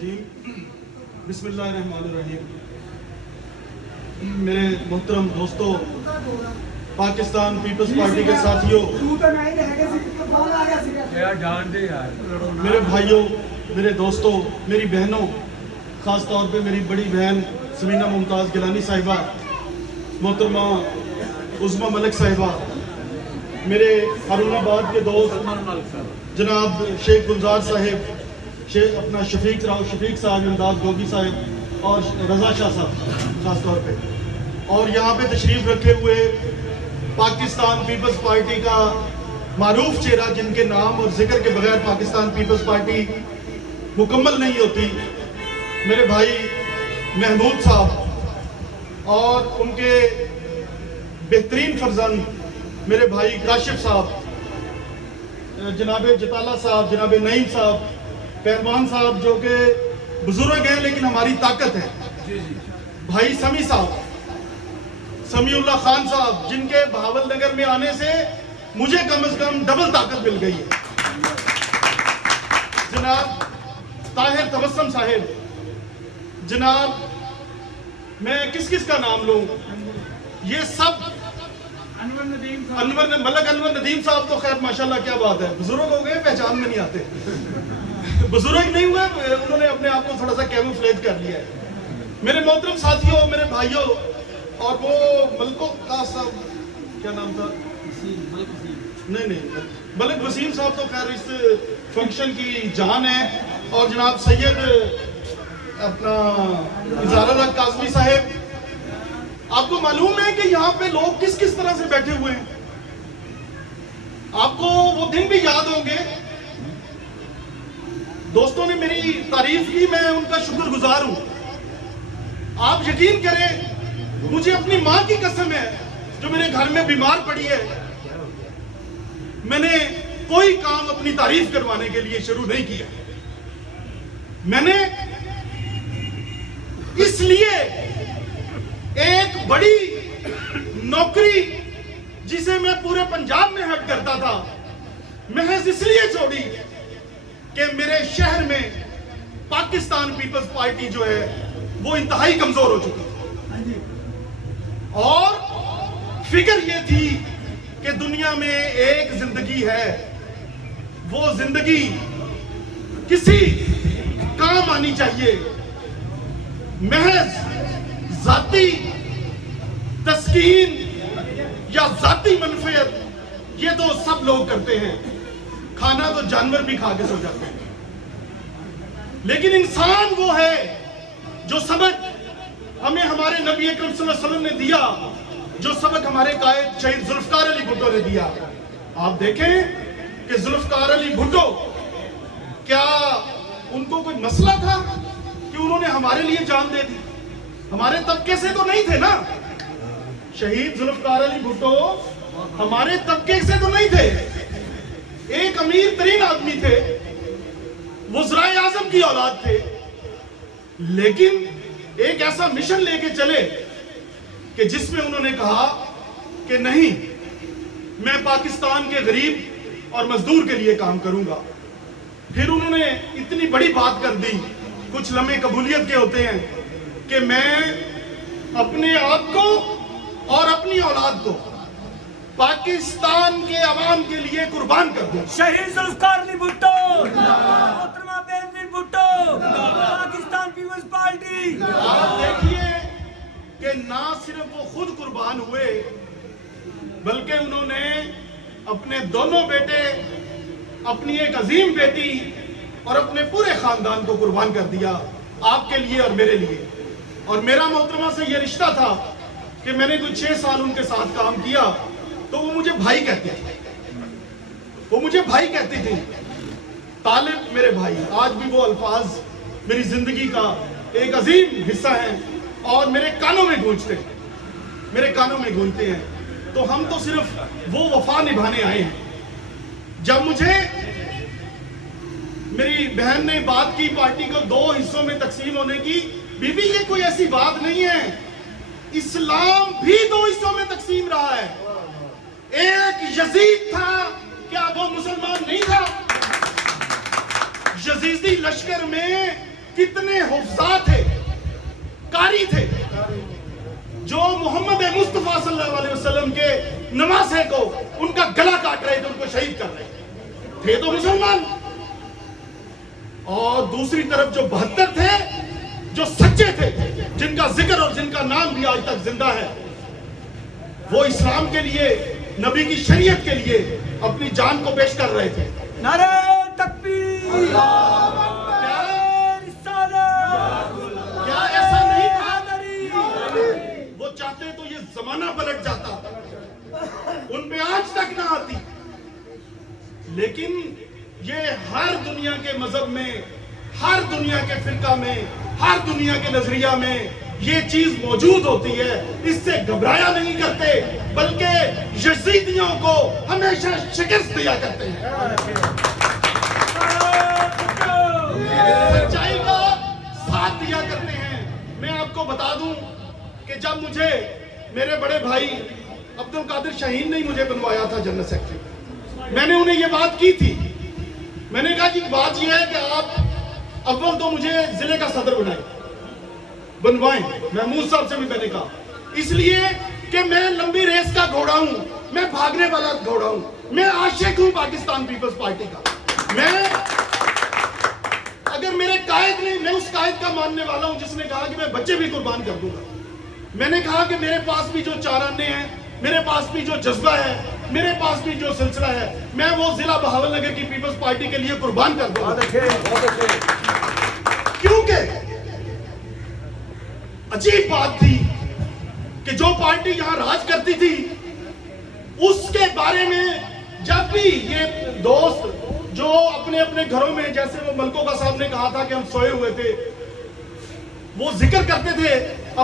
جی بسم اللہ الرحمن الرحیم. میرے محترم دوستوں، پاکستان پیپلز پارٹی کے ساتھیوں، میرے بھائیوں، میرے دوستوں، میری بہنوں، خاص طور پہ میری بڑی بہن سمینہ ممتاز گیلانی صاحبہ، محترمہ عظمیٰ ملک صاحبہ، میرے ہارون آباد کے دوست جناب شیخ گلزار صاحب، اپنا شفیق صاحب، امداد گوگی صاحب اور رضا شاہ صاحب خاص طور پہ، اور یہاں پہ تشریف رکھے ہوئے پاکستان پیپلز پارٹی کا معروف چہرہ، جن کے نام اور ذکر کے بغیر پاکستان پیپلز پارٹی مکمل نہیں ہوتی، میرے بھائی محمود صاحب اور ان کے بہترین فرزند میرے بھائی کاشف صاحب، جناب جتالہ صاحب، جناب نعیم صاحب، پہلوان صاحب جو کہ بزرگ ہیں لیکن ہماری طاقت ہے، بھائی سمیع صاحب، سمیع اللہ خان صاحب، جن کے بہاول نگر میں آنے سے مجھے کم از کم ڈبل طاقت مل گئی ہے، جناب طاہر تبسم صاحب، جناب میں کس کا نام لوں، یہ سب ملک انور ندیم صاحب تو خیر ماشاءاللہ کیا بات ہے، بزرگ ہو گئے پہچان میں نہیں آتے، بزرگ نہیں ہوئے، انہوں نے اپنے آپ کو تھوڑا سا کیموفلیج کر لیا ہے. میرے محترم ساتھیوں، میرے بھائیوں، اور وہ ملکو کا صاحب کیا نام تھا، نہیں ملک وسیم صاحب تو خیر اس فنکشن کی جان ہے، اور جناب سید اپنا اظہار الحق کاظمی صاحب، آپ کو معلوم ہے کہ یہاں پہ لوگ کس طرح سے بیٹھے ہوئے ہیں، آپ کو وہ دن بھی یاد ہوں گے، دوستوں نے میری تعریف کی، میں ان کا شکر گزار ہوں. آپ یقین کریں، مجھے اپنی ماں کی قسم ہے جو میرے گھر میں بیمار پڑی ہے، میں نے کوئی کام اپنی تعریف کروانے کے لیے شروع نہیں کیا. میں نے اس لیے ایک بڑی نوکری جسے میں پورے پنجاب میں ہٹ کرتا تھا، محض اس لیے چھوڑی کہ میرے شہر میں پاکستان پیپلز پارٹی جو ہے وہ انتہائی کمزور ہو چکی تھی، اور فکر یہ تھی کہ دنیا میں ایک زندگی ہے، وہ زندگی کسی کام آنی چاہیے، محض ذاتی تسکین یا ذاتی منفعت یہ تو سب لوگ کرتے ہیں، کھانا تو جانور بھی کھا کے سو جاتے ہیں، لیکن انسان وہ ہے جو سبق ہمیں ہمارے نبی اکرم صلی اللہ علیہ وسلم نے دیا، جو سبق ہمارے قائد شہید ذوالفقار علی بھٹو نے دیا. آپ دیکھیں کہ ذوالفقار علی بھٹو، کیا ان کو کوئی مسئلہ تھا کہ انہوں نے ہمارے لیے جان دے دی؟ ہمارے طبقے سے تو نہیں تھے نا، شہید ذوالفقار علی بھٹو ہمارے طبقے سے تو نہیں تھے، ایک امیر ترین آدمی تھے، وزرائے اعظم کی اولاد تھے، لیکن ایک ایسا مشن لے کے چلے کہ جس میں انہوں نے کہا کہ نہیں، میں پاکستان کے غریب اور مزدور کے لیے کام کروں گا. پھر انہوں نے اتنی بڑی بات کر دی، کچھ لمحے قبولیت کے ہوتے ہیں، کہ میں اپنے آپ کو اور اپنی اولاد کو پاکستان کے عوام کے لیے قربان کر دوں. شہید ذوالفقار علی بھٹو، محترمہ بینظیر بھٹو، پاکستان پیپلز پارٹی. آپ دیکھیے کہ نہ صرف وہ خود قربان ہوئے بلکہ انہوں نے اپنے دونوں بیٹے، اپنی ایک عظیم بیٹی اور اپنے پورے خاندان کو قربان کر دیا آپ کے لیے اور میرے لیے. اور میرا محترمہ سے یہ رشتہ تھا کہ میں نے کوئی 6 سال ان کے ساتھ کام کیا تو وہ مجھے بھائی کہتے تھے، طالب میرے بھائی. آج بھی وہ الفاظ میری زندگی کا ایک عظیم حصہ ہیں اور میرے کانوں میں گونجتے ہیں. تو ہم تو صرف وہ وفا نبھانے آئے ہیں. جب مجھے میری بہن نے بات کی پارٹی کو 2 حصوں میں تقسیم ہونے کی، بی بی یہ کوئی ایسی بات نہیں ہے، اسلام بھی 2 حصوں میں تقسیم رہا ہے. ایک یزید تھا، کیا وہ مسلمان نہیں تھا؟ یزیدی لشکر میں कितने हुफ्ज़ा थे, कारी थे, जो मोहम्मद मुस्तफ़ा सल्लल्लाहु अलैहि वसल्लम के नवासे को उनका गला काट रहे थे, उनको शहीद कर रहे थे तो मुसलमान। और दूसरी तरफ जो 72 थे, जो सच्चे थे, जिनका जिक्र और जिनका नाम भी आज तक जिंदा है, वो इस्लाम के लिए, नबी की शरीयत के लिए अपनी जान को पेश कर रहे थे। नारे तकबीर, क्या ऐसा नहीं था? वो चाहते तो ये जमाना पलट जाता, उन पे आज तक ना आती। लेकिन ये हर दुनिया के मजहब में, हर दुनिया के फिरका में, हर दुनिया के नजरिया में ये चीज मौजूद होती है। इससे घबराया नहीं करते, बल्कि यजीदियों को हमेशा शिकस्त दिया करते हैं, सच्चाई का साथ दिया करते हैं। मैं आपको बता दूं कि जब मुझे मेरे बड़े भाई अब्दुल कादिर शाहीन ने मुझे बनवाया था जनरल सेक्रेटरी, मैंने उन्हें ये बात की थी। मैंने कहा कि बात ये है कि आप अव्वल तो मुझे जिले का सदर बनवाएं। महमूद साहब से भी मैंने कहा, इसलिए कि मैं लंबी रेस का घोड़ा हूं, मैं भागने वाला घोड़ा हूं, मैं आशिक हूं पाकिस्तान पीपल्स पार्टी का। मैं अगर मेरे कायद ने, मैं उस कायद का मानने वाला हूं जिसने कहा कि मैं बच्चे भी कुर्बान कर दूंगा। मैंने कहा कि मेरे पास भी जो चाराने हैं, मेरे पास भी जो जज्बा है, मेरे पास भी जो सिलसिला है, मैं वो जिला बहावलनगर की पीपल्स पार्टी के लिए कुर्बान कर दूंगा। क्योंकि अजीब बात थी कि जो पार्टी यहां राज करती थी, उसके बारे में जब भी ये दोस्त जो अपने अपने घरों में, जैसे वो मलकोका साहब ने कहा था कि हम सोए हुए थे, वो जिक्र करते थे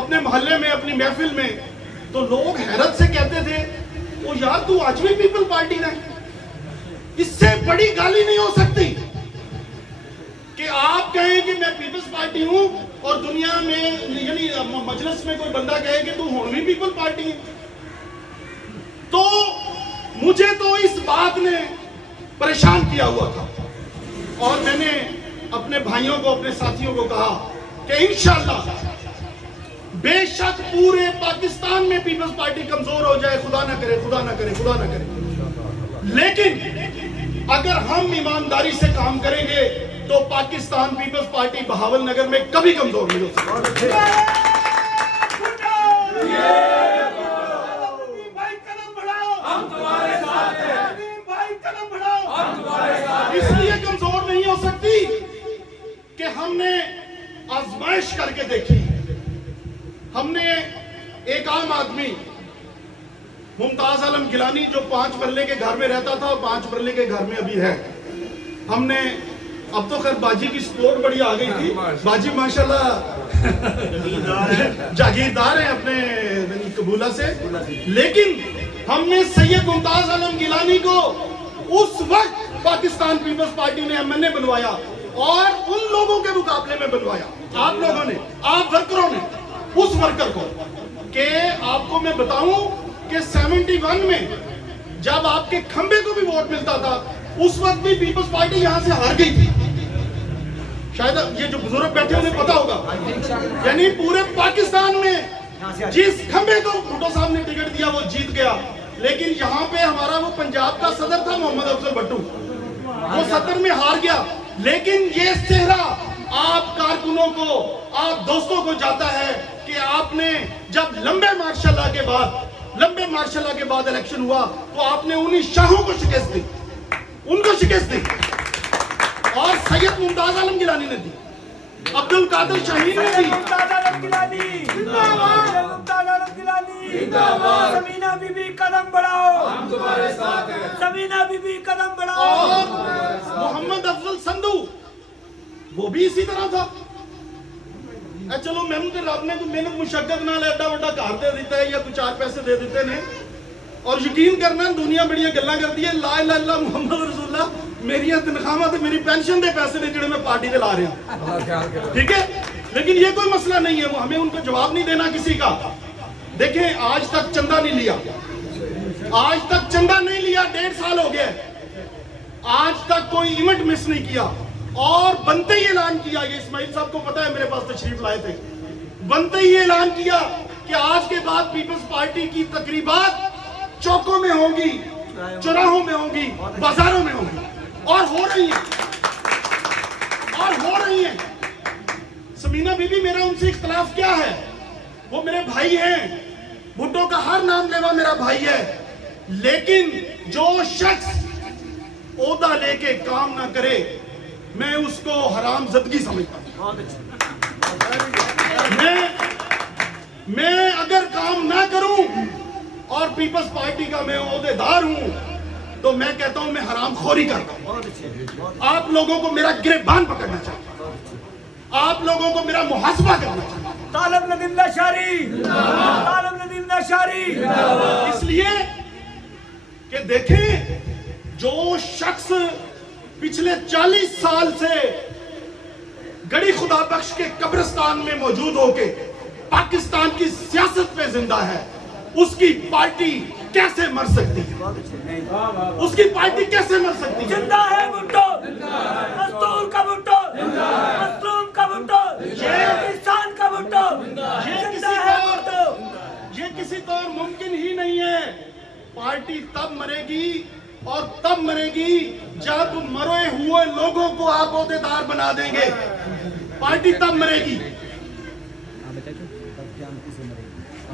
अपने मोहल्ले में, अपनी महफिल में, तो लोग हैरत से कहते थे, ओ यार तू आज भी पीपल पार्टी में। इससे बड़ी गाली नहीं हो सकती कि आप कहें कि मैं पीपल्स पार्टी हूं और दुनिया में, यानी मजलिस में कोई बंदा कहे कि तू हुण भी पीपल पार्टी है। तो मुझे तो इस बात ने परेशान किया हुआ था, और मैंने अपने भाइयों को, अपने साथियों को कहा कि इंशाअल्लाह बेशक पूरे पाकिस्तान में पीपल्स पार्टी कमजोर हो जाए, खुदा ना करे, खुदा ना करे, खुदा ना करे, लेकिन अगर हम ईमानदारी से काम करेंगे तो पाकिस्तान पीपल्स पार्टी बहावलनगर में कभी कमजोर नहीं हो सकती। इसलिए कमजोर नहीं हो सकती कि हमने आजमाइश करके देखी। हमने एक आम आदमी मुमताज आलम गिलानी, जो 5 मरले के घर में रहता था और 5 मरले के घर में अभी है, हमने, अब तो खैर बाजी की स्पोर्ट बड़ी आ गई थी, बाजी माशाल्लाह जागीरदार है अपने कबूला से, लेकिन हमने सैयद मुमताज आलम गिलानी को उस वक्त पाकिस्तान पीपल्स पार्टी ने एमएनए बनवाया, और उन लोगों के मुकाबले में बनवाया, आप लोगों ने, आप वर्करों ने, उस वर्कर को, कि आपको मैं बताऊं कि 71 में जब आपके खंबे को भी वोट मिलता था, उस वक्त भी पीपल्स पार्टी यहां से हार गई थी। शायद ये जो बुजुर्ग बैठे उन्हें पता होगा। यानी पूरे पाकिस्तान में जिस खंबे को भुट्टो साहब ने टिकट दिया वो जीत गया, लेकिन यहाँ पे हमारा वो पंजाब का सदर था मोहम्मद अफजल भट्टू, वो 70 में हार गया। लेकिन ये चेहरा आप कारकुनों को, आप दोस्तों को जाता है कि आपने जब लंबे मार्शल के बाद इलेक्शन हुआ तो आपने उन्हीं शाहों को शिकस्त दी, उनको शिकस्त दी, और सैयद मुमताज आलम गिलानी ने दी, अब्दुल कादिर शाहीन ने दी, समीना बीबी कदम बढ़ाओ, हम तुम्हारे साथ हैं, समीना बीबी कदम बढ़ाओ, और मोहम्मद अफजल संधू वो भी इसी तरह था। चलो मैनू तो रब ने मेहनत मुशक्कत नाल एडा वड्डा घर दे दिता है या कुछ 4 पैसे दे दिते ने, और यकीन करना दुनिया बड़ियां गल्लां करदी है, ला इलाहा इल्लल्लाह मुहम्मद रसूलुल्लाह मेरी तनख्वाहां ते मेरी पेंशन दे पैसे ने जिहड़े मैं पार्टी दे ला रहा, ठीक है, लेकिन ये कोई मसला नहीं है, हमें उनको जवाब नहीं देना किसी का। देखें आज तक चंदा नहीं लिया, आज तक चंदा नहीं लिया, 1.5 साल हो गया, आज तक कोई इवेंट मिस नहीं किया, اور بنتے ہی اعلان کیا, یہ اسماعیل صاحب کو پتا ہے میرے پاس تشریف لائے تھے, بنتے ہی اعلان کیا کہ آج کے بعد پیپلز پارٹی کی تقریبات چوکوں میں ہوں گی, چوراہوں میں ہوں گی, بازاروں میں ہوں گی, اور ہو رہی ہیں. سمینہ بی بی, میرا ان سے اختلاف کیا ہے؟ وہ میرے بھائی ہیں, بھٹو کا ہر نام لیوا میرا بھائی ہے, لیکن جو شخص عہدہ لے کے کام نہ کرے میں اس کو حرام زدگی سمجھتا ہوں. میں اگر کام نہ کروں اور پیپلز پارٹی کا میں عہدے دار ہوں تو میں کہتا ہوں میں حرام خوری کرتا ہوں. آپ لوگوں کو میرا گریبان پکڑنا چاہتا ہوں, آپ لوگوں کو میرا محاسبہ کرنا چاہتا ہوں. طالب ندیم لاشاری, طالب ندیم لاشاری. اس لیے کہ دیکھیں, جو شخص پچھلے 40 سال سے گڑی خدا بخش کے قبرستان میں موجود ہو کے پاکستان کی سیاست پہ زندہ ہے, اس کی پارٹی کیسے مر سکتی ہے؟ اس کی پارٹی کیسے مر سکتی ہے؟ زندہ ہے بھٹو, مزدور کا بھٹو, مظلوم کا بھٹو, کسان کا بھٹو, زندہ ہے بھٹو. یہ کسی طور ممکن ہی نہیں ہے. پارٹی تب مرے گی اور تب مرے گی جب مرے ہوئے لوگوں کو آپ عہدے دار بنا دیں گے. پارٹی تب مرے گی,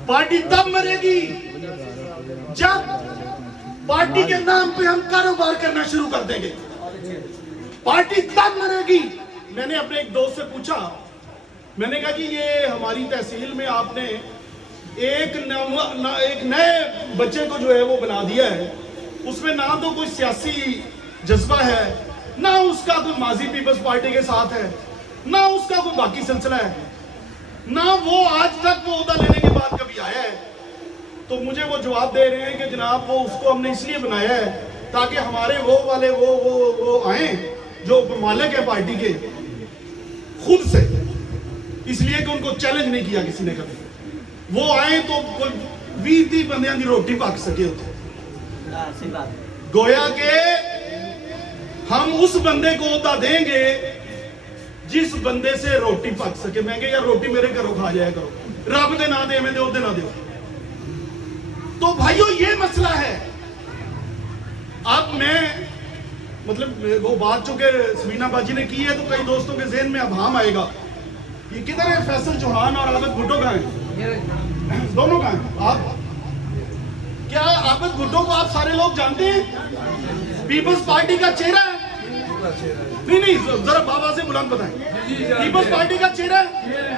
پارٹی تب مرے گی جب پارٹی کے نام پہ ہم کاروبار کرنا شروع کر دیں گے. پارٹی تب مرے گی. میں نے اپنے ایک دوست سے پوچھا, میں نے کہا کہ یہ ہماری تحصیل میں آپ نے ایک نئے بچے کو جو ہے وہ بنا دیا ہے, اس میں نہ تو کوئی سیاسی جذبہ ہے, نہ اس کا کوئی ماضی پیپلز پارٹی کے ساتھ ہے, نہ اس کا کوئی باقی سلسلہ ہے, نہ وہ آج تک وہ عہدہ لینے کے بعد کبھی آیا ہے. تو مجھے وہ جواب دے رہے ہیں کہ جناب وہ اس کو ہم نے اس لیے بنایا ہے تاکہ ہمارے وہ والے وہ آئیں جو مالک ہیں پارٹی کے خود سے, اس لیے کہ ان کو چیلنج نہیں کیا کسی نے کبھی. وہ آئیں تو کوئی 20-30 بندیاں دی روٹی پاک سکے ہوتے. گویا کہ ہم اس بندے کو عہدہ دیں گے جس بندے سے روٹی پک سکے. میں کہ یار روٹی میرے گھروں کھا جایا کرو, رب دے نہ دے میں دے عہدے نہ دے. تو بھائیو یہ مسئلہ ہے. اب میں مطلب وہ بات چونکہ سمینہ باجی نے کی ہے تو کئی دوستوں کے ذہن میں ابہام آئے گا, یہ کدھر ہے فیصل چوہان اور عابد بھٹو کہاں ہیں؟ دونوں کہاں ہیں؟ آپ کیا عابد بھٹو کو آپ سارے لوگ جانتے ہیں؟ پیپلز پارٹی کا چہرہ ہے. نہیں ذرا بابا سے بلند بتائیں. پیپلز پارٹی کا چہرہ ہے.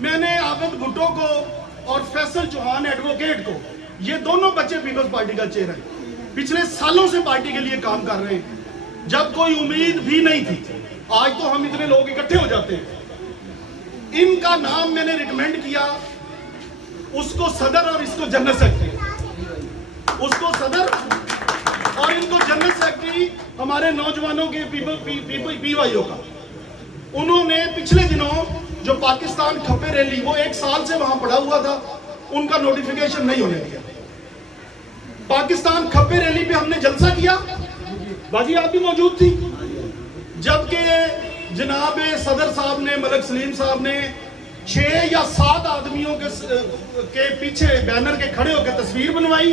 میں نے عابد بھٹو کو اور فیصل چوہان ایڈوکیٹ کو, یہ دونوں بچے پیپلز پارٹی کا چہرہ ہیں. پچھلے سالوں سے پارٹی کے لیے کام کر رہے ہیں جب کوئی امید بھی نہیں تھی. آج تو ہم اتنے لوگ اکٹھے ہو جاتے ہیں. ان کا نام میں نے ریکمینڈ کیا, اس کو صدر اور اس کو جنرل سیکرٹری, اس کو صدر اور ان کو جنرل سیکرٹری ہمارے نوجوانوں کے پی وائی او کا. انہوں نے پچھلے دنوں جو پاکستان کھپے ریلی, وہ 1 سال سے وہاں پڑا ہوا تھا, ان کا نوٹیفیکیشن نہیں ہونے دیا. پاکستان کھپے ریلی پہ ہم نے جلسہ کیا, باجی آپ بھی موجود تھی, جبکہ جناب صدر صاحب نے, ملک سلیم صاحب نے 6 یا 7 آدمیوں کے پیچھے بینر کے کھڑے ہو کے تصویر بنوائی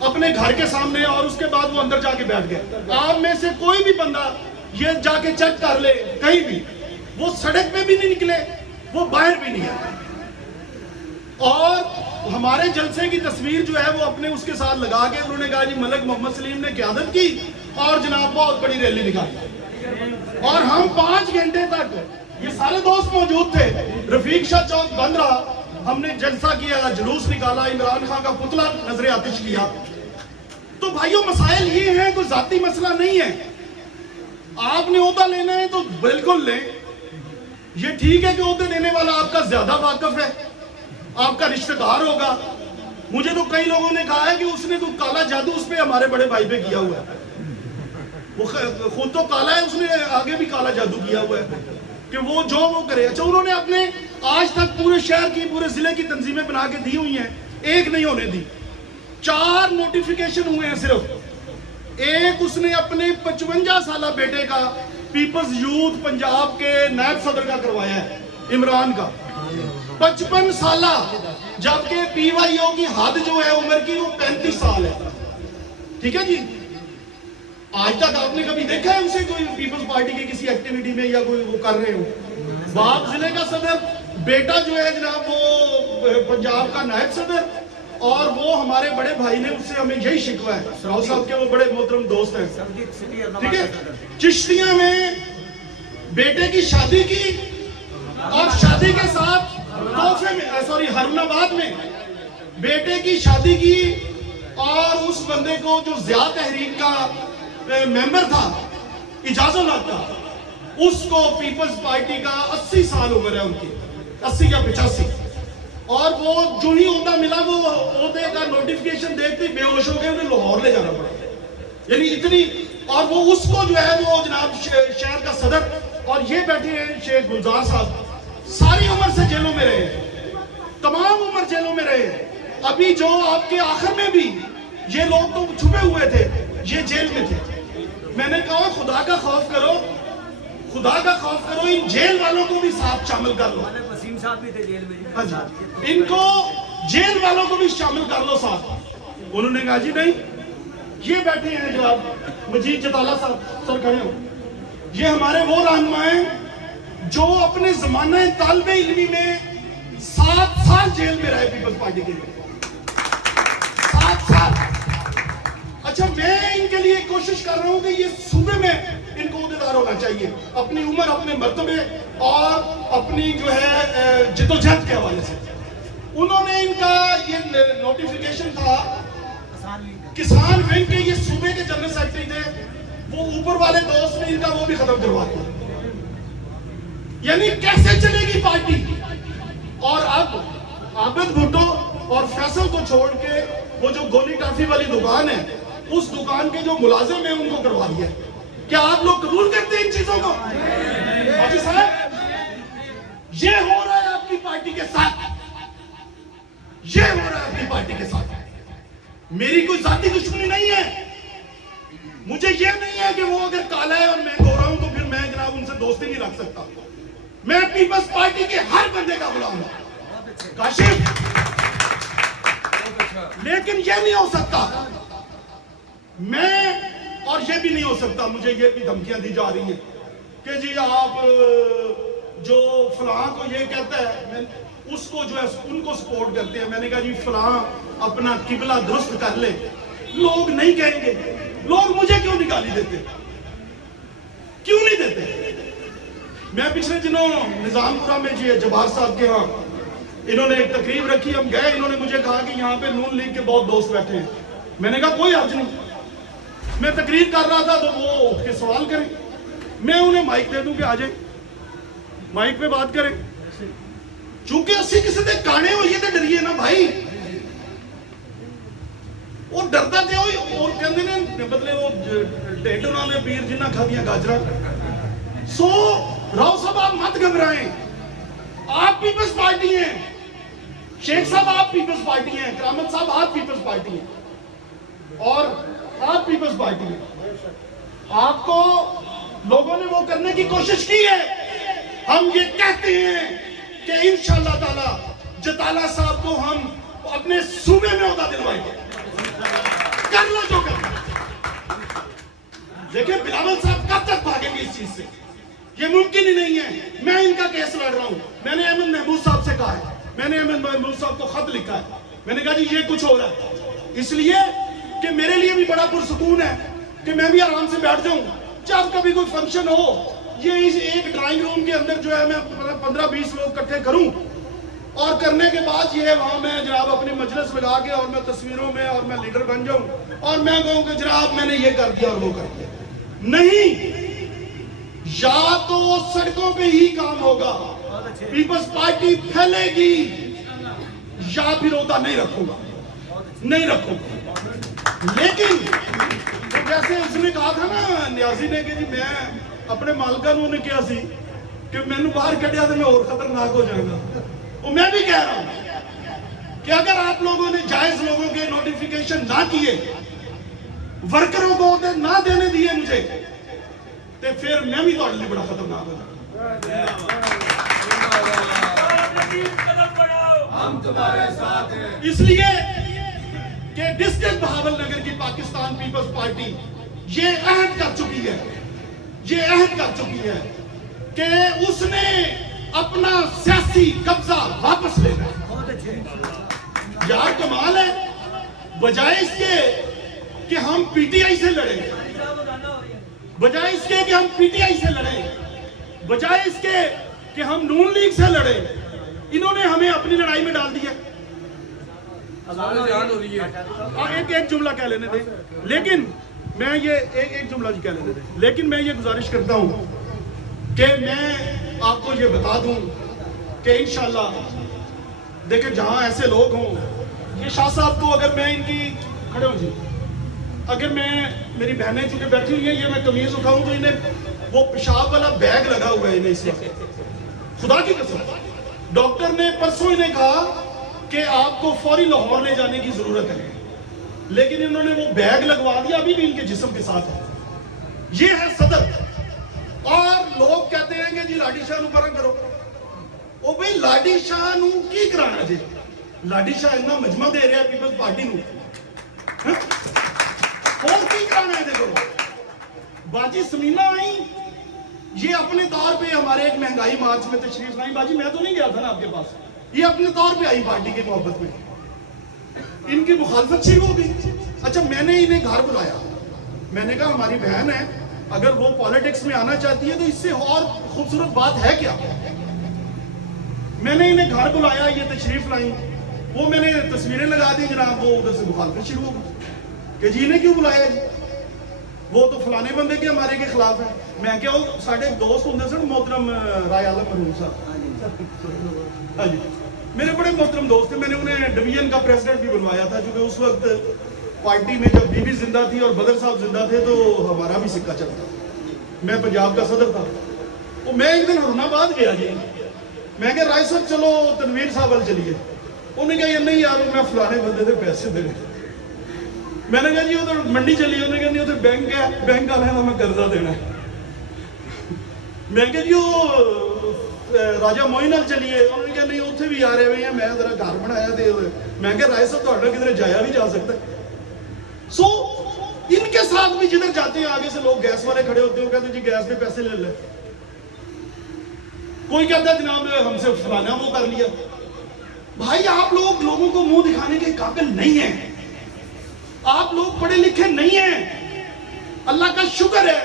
اپنے گھر کے سامنے, اور اس کے بعد وہ اندر جا کے بیٹھ گئے. آپ میں سے کوئی بھی بندہ یہ جا کے چیک کر لے کہیں بھی, وہ سڑک پہ بھی نہیں نکلے, وہ باہر بھی نہیں آئے. اور ہمارے جلسے کی تصویر جو ہے وہ اپنے اس کے ساتھ لگا کے انہوں نے کہا جی ملک محمد سلیم نے قیادت کی اور جناب بہت بڑی ریلی نکالی. اور ہم 5 گھنٹے تک, یہ سارے دوست موجود تھے, رفیق شاہ چوک بند رہا, ہم نے جلسہ کیا, جلوس نکالا, عمران خان کا پتلا نظر آتش کیا. تو بھائیوں مسائل یہ ہیں, کوئی ذاتی مسئلہ نہیں ہے. آپ نے عہدہ لینا ہے تو بالکل لیں. یہ ٹھیک ہے کہ عہدے دینے والا آپ کا زیادہ واقف ہے, آپ کا رشتہ دار ہوگا. مجھے تو کئی لوگوں نے کہا ہے کہ اس نے کوئی کالا جادو اس پہ ہمارے بڑے بھائی پہ کیا ہوا ہے. وہ خود تو کالا ہے, اس نے آگے بھی کالا جادو کیا ہوا ہے کہ وہ جو وہ کرے. اچھا انہوں نے اپنے آج تک پورے شہر کی, پورے ضلع کی تنظیمیں بنا کے دی ہوئی ہیں, ایک نہیں ہونے دی. 4 نوٹیفیکیشن ہوئے ہیں صرف. ایک اس نے اپنے 55 سالہ بیٹے کا पीपल्स यूथ पंजाब के नायब सदर का करवाया है, इमरान का, 55 साल, जबकि PYO की हद जो है उम्र की वो 35 साल है। ठीक है जी, आज तक आपने कभी देखा है उसे कोई पीपल्स पार्टी की किसी एक्टिविटी में या कोई वो कर रहे हो? बाप जिले का सदर, बेटा जो है जनाब वो पंजाब का नायब सदर, और वो हमारे बड़े भाई ने उससे हमें यही शिकवा है, राव साहब के वो बड़े मोहतरम दोस्त हैं। ठीक है, चिश्तिया में बेटे की शादी की और शादी के साथ तोहफे में, सॉरी हारूनाबाद में बेटे की शादी की, और उस बंदे को जो ज़िया तहरीक का मेंबर था इजाजुल हक का, उसको पीपल्स पार्टी का 80 साल उम्र है उनकी, 80 या 85, और वो जो ही ओहदा मिला वो ओहदे का नोटिफिकेशन देखते ही बेहोश हो गए, उन्हें लाहौर ले जाना पड़ा। यानी इतनी, और वो उसको जो है वो जनाब शहर का सदर, और ये बैठे हैं शेख गुलजार साहब, सारी उम्र से जेलों में रहे, तमाम उम्र जेलों में रहे। अभी जो आपके आखिर में भी ये लोग तो छुपे हुए थे, ये जेल में थे। मैंने कहा खुदा का खौफ करो, खुदा का खौफ करो, इन जेल वालों को भी साथ शामिल कर लो। वसीम साहब भी थे जेल में। हाँ जी, इनको जेल वालों को भी शामिल कर लो साथ। उन्होंने कहा जी नहीं। ये बैठे हैं जो आप मजीद चताला साहब सर खड़े हो, ये हमारे वो रहनुमा हैं जो अपने जमाने तालिबे इल्मी में 7 साल जेल में रहे पीपल्स पार्टी के लिए, 7 साल। अच्छा, मैं इनके लिए कोशिश कर रहा हूं कि ये सूबे में इनको उहदेदार होना चाहिए, अपनी उम्र, अपने मर्तबे और अपनी जो है जिद्दोजहद के हवाले से। उन्होंने इनका ये नोटिफिकेशन था, किसान विंग के ये सूबे के जनरल सेक्रेटरी थे, वो ऊपर वाले दोस्त ने इनका वो भी खत्म करवा दिया। यानी कैसे चलेगी पार्टी? और अब आबिद भुट्टो और फैसल को छोड़ के वो जो गोली टाफी वाली दुकान है, उस दुकान के जो मुलाजिम है उनको करवा दिया। क्या आप लोग कबूल करते हैं इन चीजों को? हाजी साहब, ये हो रहा है आपकी पार्टी के साथ, ये हो रहा है आपकी पार्टी के साथ। मेरी कोई जाती दुश्मनी नहीं है, मुझे ये नहीं है कि वो अगर काला है और मैं गोरा हूं तो फिर मैं जनाब उनसे दोस्ती नहीं रख सकता। मैं पीपल्स पार्टी के हर बंदे का गुलाम हूं काशिफ, लेकिन ये नहीं हो सकता मैं, और ये भी नहीं हो सकता, मुझे ये भी धमकियां दी जा रही हैं कि जी आप जो फलां को ये कहता है, मैं उसको जो है उनको सपोर्ट करते हैं। मैंने कहा जी फलां अपना किबला दुरुस्त कर ले, लोग नहीं कहेंगे, लोग मुझे क्यों निकाली देते, क्यों नहीं देते? मैं पिछले दिनों निजामपुरा में जी जबार साहब के यहाँ इन्होंने एक तकरीब रखी, हम गए, इन्होंने मुझे कहा कि यहाँ पे नून लीग के बहुत दोस्त बैठे हैं। मैंने कहा कोई हर्ज नहीं, मैं तकरीर कर रहा था तो वो उठ के सवाल करें, मैं उन्हें माइक दे दूं कि आ जाए माइक पे बात करें। चूंकि अस्सी किसी दे काने होइए तो डरिए ना भाई, वो डरता थे और कहते ने बदले वो ढेड उन्होंने पीर जिन्ना खा दिया गाजरा। सो राव साहब आप मत घबराएं, आप पीपल्स पार्टी हैं, शेख साहब आप पीपल्स पार्टी हैं, करामत साहब आप पीपल्स पार्टी हैं, और आप पीपल्स पार्टी हैं। आपको लोगों ने वो करने की कोशिश की है। हम ये कहते हैं कि इंशाअल्लाह ताला जताला साहब को हम अपने सूबे में ओहदा दिलवाएंगे, कर लो जो करना। देखिए बिलावल साहब कब तक भागेंगे इस चीज से, ये मुमकिन ही नहीं है। मैं इनका केस लड़ रहा हूं, मैंने अहमद महमूद साहब से कहा है, मैंने अहमद महमूद साहब को खत लिखा है, मैंने कहा जी ये कुछ हो रहा है, इसलिए कि मेरे लिए भी बड़ा पुरसुकून है कि मैं भी आराम से बैठ जाऊं। जब कभी कोई फंक्शन हो, ये इस एक ड्राइंग रूम के अंदर जो है मैं 15-20 लोग इकट्ठे करूं, और करने के बाद ये वहां मैं जनाब अपनी मजलिस लगा के और मैं तस्वीरों में और मैं लीडर बन जाऊं और मैं कहूं कि जनाब मैंने ये कर दिया और वो कर दिया। नहीं, या तो सड़कों पे ही काम होगा, पीपल्स पार्टी फैलेगी, या फिर ओहदा नहीं रखूंगा, नहीं रखूंगा। लेकिन तो जैसे उसने कहा था ना न्याजी ने कि जी मैं अपने मालका ने कहा सी कि मैनू बाहर कटिया तो मैं और खतरनाक हो जाऊंगा। वो मैं भी कह रहा हूं कि अगर आप लोगों ने जायज लोगों के नोटिफिकेशन ना किए, वर्करों को ना देने दिए मुझे, ਤੇ ਫਿਰ ਮੈਂ ਵੀ ਤੁਹਾਡੇ ਲਈ ਬੜਾ ਖਤਰਨਾਕ ਹੋ ਜਾਵਾਂਗਾ। कदम बढ़ाओ, हम तुम्हारे साथ हैं। इसलिए कि डिस्ट्रिक्ट बहावलनगर की पाकिस्तान पीपल्स पार्टी ये अहद कर चुकी है, ये अहद कर चुकी है कि उसने अपना सियासी कब्जा वापस लेना है। बहुत अच्छे। यार कमाल है, बजाय इसके कि हम पीटीआई से लड़ें, बजाय इसके कि हम पीटीआई से लड़ें, बजाय इसके कि हम नून लीग से लड़ें, इन्होंने हमें अपनी लड़ाई में डाल दिया। जान हो रही है। एक जुमला कह लेने दे, लेकिन मैं ये एक जुमला जी कह लेने दे, लेकिन मैं ये गुजारिश करता हूँ कि मैं आपको ये बता दूं कि इंशाल्लाह देखिए जहाँ ऐसे लोग हों, ये शाह साहब को अगर मैं इनकी खड़े हो जी, अगर मैं मेरी बहनें चूंकि बैठी हुई हैं, ये मैं कमीज उठाऊं तो इन्हें वो पेशाब वाला बैग लगा हुआ है इन्हें इस वक्त, खुदा की कसम। डॉक्टर ने परसों इन्हें कहा कि आपको फौरी लाहौर ले जाने की जरूरत है, लेकिन इन्होंने वो बैग लगवा दिया, अभी भी इनके जिस्म के साथ है। ये है सदर। और लोग कहते हैं कि जी लाडी शाह पर करो, ओ भाई लाडी शाह नू की कराना जी? लाडी शाह इतना मजमा दे रहा है पीपल्स पार्टी नू, हैं? और की कराना है? देखो बाजी समीना आई, ये अपने तौर पे हमारे एक महंगाई मार्च में तशरीफ लाई। बाजी मैं तो नहीं गया था ना आपके पास, ये अपने तौर पे आई पार्टी की मोहब्बत में, इनकी मुखालफत शुरू हो गई। अच्छा मैंने इन्हें घर बुलाया, मैंने कहा हमारी बहन है, अगर वो पॉलिटिक्स में आना चाहती है तो इससे और खूबसूरत बात है क्या? मैंने इन्हें घर बुलाया, ये तशरीफ लाई, वो मैंने तस्वीरें लगा दी जनाब, वो उधर से मुखालफत शुरू हो गई कि जी इन्हें क्यों बुलाया जी, वो तो फलाने बंदे के हमारे के खिलाफ है। मैं क्या साढ़े दोस्त होंगे सर मोहतरम राय आलम मरूम साहब, हाँ जी मेरे बड़े मोहतरम दोस्त थे, मैंने उन्हें डिवीजन का प्रेसिडेंट भी बनवाया था, क्योंकि उस वक्त पार्टी में जब बीबी जिंदा थी और बदर साहब जिंदा थे तो हमारा भी सिक्का चलता, मैं पंजाब का सदर था। तो मैं एक दिन हरुणाबाद गया जी, मैं क्या राय साहब चलो तनवीर साहब वाल चलिए, उन्होंने कहा ये नहीं यार मैं फलाने बंदे से पैसे दे रहे। मैंने कहा जी उधर मंडी चलिए, उन्होंने कहा नहीं उधर बैंक है, बैंक वाले ने हमें कर्जा देना है। मैं कहा जी वो राजा मोइनल चलिए, उन्होंने कहा नहीं उत्थे भी आ रहे हुए हैं, मैं जरा घर बनाया दे। मैं कहा राय साहब तो किधर जाया भी जा सकता है। सो इनके साथ भी जिधर जाते हैं आगे से लोग गैस वाले खड़े होते हैं, कहते जी गैस के पैसे ले ले, कोई कहता है जनाब हमसे फलाना वो कर लिया। भाई आप लोग लोगों को मुंह दिखाने के काबिल नहीं है, आप लोग पढ़े लिखे नहीं हैं। अल्लाह का शुक्र है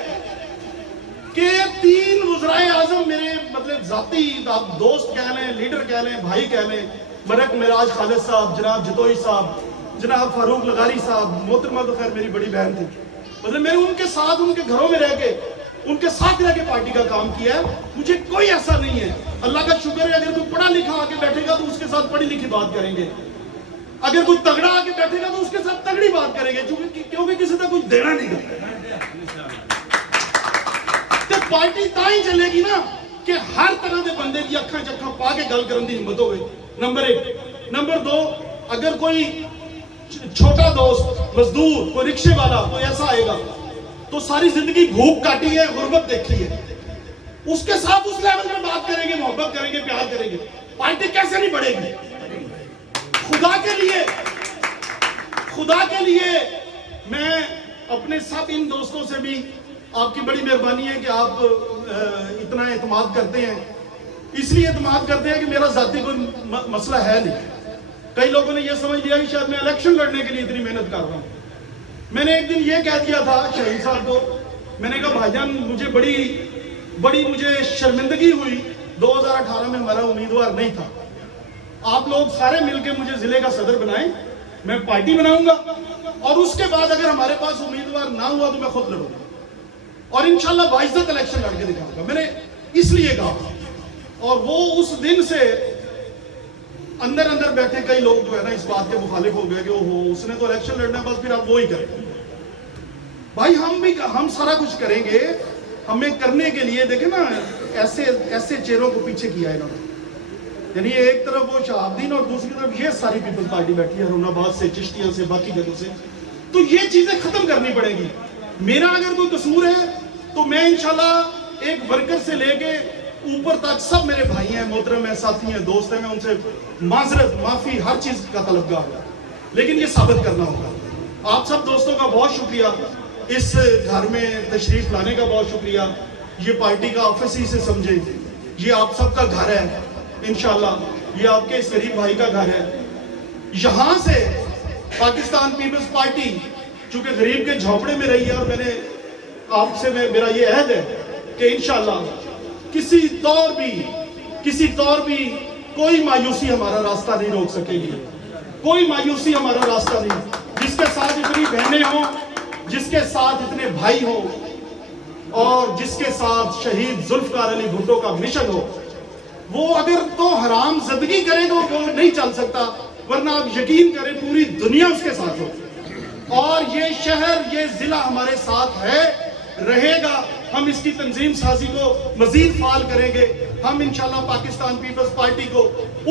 कि 3 वज़राए आज़म मेरे मतलब जाती आप दोस्त कह लें, लीडर कह लें, भाई कह लें, मरक मिराज खालिद साहब, जनाब जतोई साहब, जनाब फारूक लगारी साहब, मोहतरमा तो खैर मेरी बड़ी बहन थी, मतलब मैंने उनके साथ उनके घरों में रह के उनके साथ रह के पार्टी का काम किया है। मुझे कोई ऐसा नहीं है, अल्लाह का शुक्र है। अगर कोई पढ़ा लिखा आके बैठेगा तो उसके साथ पढ़ी लिखी बात करेंगे, अगर कोई तगड़ा आके बैठेगा तो उसके साथ तगड़ी बात करेंगे, क्योंकि किसी का कुछ देना नहीं करता। तो पार्टी ताई चलेगी ना कि हर तरह के बंदे की अखा चखा पा के गल करने की हिम्मत हो। नंबर 1। नंबर 2, अगर कोई छोटा दोस्त मजदूर कोई रिक्शे वाला कोई ऐसा आएगा तो सारी जिंदगी भूख काटी है, गुर्बत देखी है, उसके साथ उस लेवल में बात करेंगे, मोहब्बत करेंगे, प्यार करेंगे, पार्टी कैसे नहीं बढ़ेगी? खुदा के लिए मैं अपने साथ इन दोस्तों से भी आपकी बड़ी मेहरबानी है कि आप इतना एतमाद करते हैं, इसलिए एतमाद करते हैं कि मेरा जाती कोई मसला है नहीं। कई लोगों ने यह समझ लिया कि शायद मैं इलेक्शन लड़ने के लिए इतनी मेहनत कर रहा हूं। मैंने एक दिन यह कह दिया था शहीद साहब को, मैंने कहा भाईजान मुझे बड़ी मुझे शर्मिंदगी हुई, 2018 में हमारा उम्मीदवार नहीं था, आप लोग सारे मिलकर मुझे जिले का सदर बनाएं, मैं पार्टी बनाऊंगा और उसके बाद अगर हमारे पास उम्मीदवार ना हुआ तो मैं खुद लड़ूंगा और इंशाल्लाह बाइज्जत इलेक्शन लड़के दिखाऊंगा। मैंने इसलिए कहा, और वो उस दिन से अंदर बैठे कई लोग जो है ना इस बात के मुखालिफ हो गए कि ओहो उसने तो इलेक्शन लड़ना, बस फिर आप वो ही करें। भाई हम सारा कुछ करेंगे, हमें करने के लिए देखे ना ऐसे चेहरों को पीछे किया इन्होंने, यानी एक तरफ वो शहाबुद्दीन और दूसरी तरफ ये सारी पीपल्स पार्टी बैठी है हरुणाबाद से, चिश्तिया से, बाकी जगहों से, तो ये चीजें खत्म करनी पड़ेगी। मेरा अगर कोई कसूर है तो मैं इंशाल्लाह एक वर्कर से लेके ऊपर तक सब मेरे भाई हैं, मोहतरम हैं, साथी हैं, दोस्त हैं, मैं उनसे माजरत माफी हर चीज का तलबगार हूं, लेकिन ये साबित करना होगा। आप सब दोस्तों का बहुत शुक्रिया, इस घर में तशरीफ लाने का बहुत शुक्रिया। ये पार्टी का ऑफिस ही से समझे, ये आप सबका घर है इंशाल्लाह, ये आपके इस गरीब भाई का घर है। यहां से पाकिस्तान पीपल्स पार्टी चूंकि गरीब के झोपड़े में रही है, और मैंने आपसे मेरा ये अहद है कि इंशाल्लाह किसी तौर भी कोई मायूसी हमारा रास्ता नहीं रोक सकेगी, कोई मायूसी हमारा रास्ता नहीं। जिसके साथ इतनी बहनें हों, जिसके साथ इतने भाई हों, और जिसके साथ शहीद जुल्फकार अली भुट्टो का मिशन हो, वो अगर तो हराम जिंदगी करे तो वो नहीं चल सकता, वरना आप यकीन करें पूरी दुनिया उसके साथ हो। और ये शहर, ये जिला हमारे साथ है, रहेगा। हम इसकी तंजीम साजी को मजीद फाल करेंगे। हम इंशाल्लाह पाकिस्तान पीपल्स पार्टी को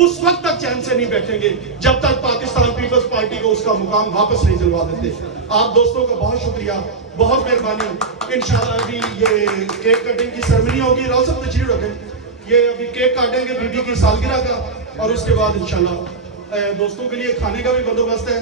उस वक्त तक चैन से नहीं बैठेंगे जब तक पाकिस्तान पीपल्स पार्टी को उसका मुकाम वापस नहीं दिलवा देते। आप दोस्तों का बहुत शुक्रिया, बहुत मेहरबानी। इंशाल्लाह अभी ये केक कटिंग की सेरेमनी होगी, राव साहब तशरीफ रखें। ये अभी केक काटेंगे बीबी की सालगिरह का, और उसके बाद इंशाल्लाह दोस्तों के लिए खाने का भी बंदोबस्त है।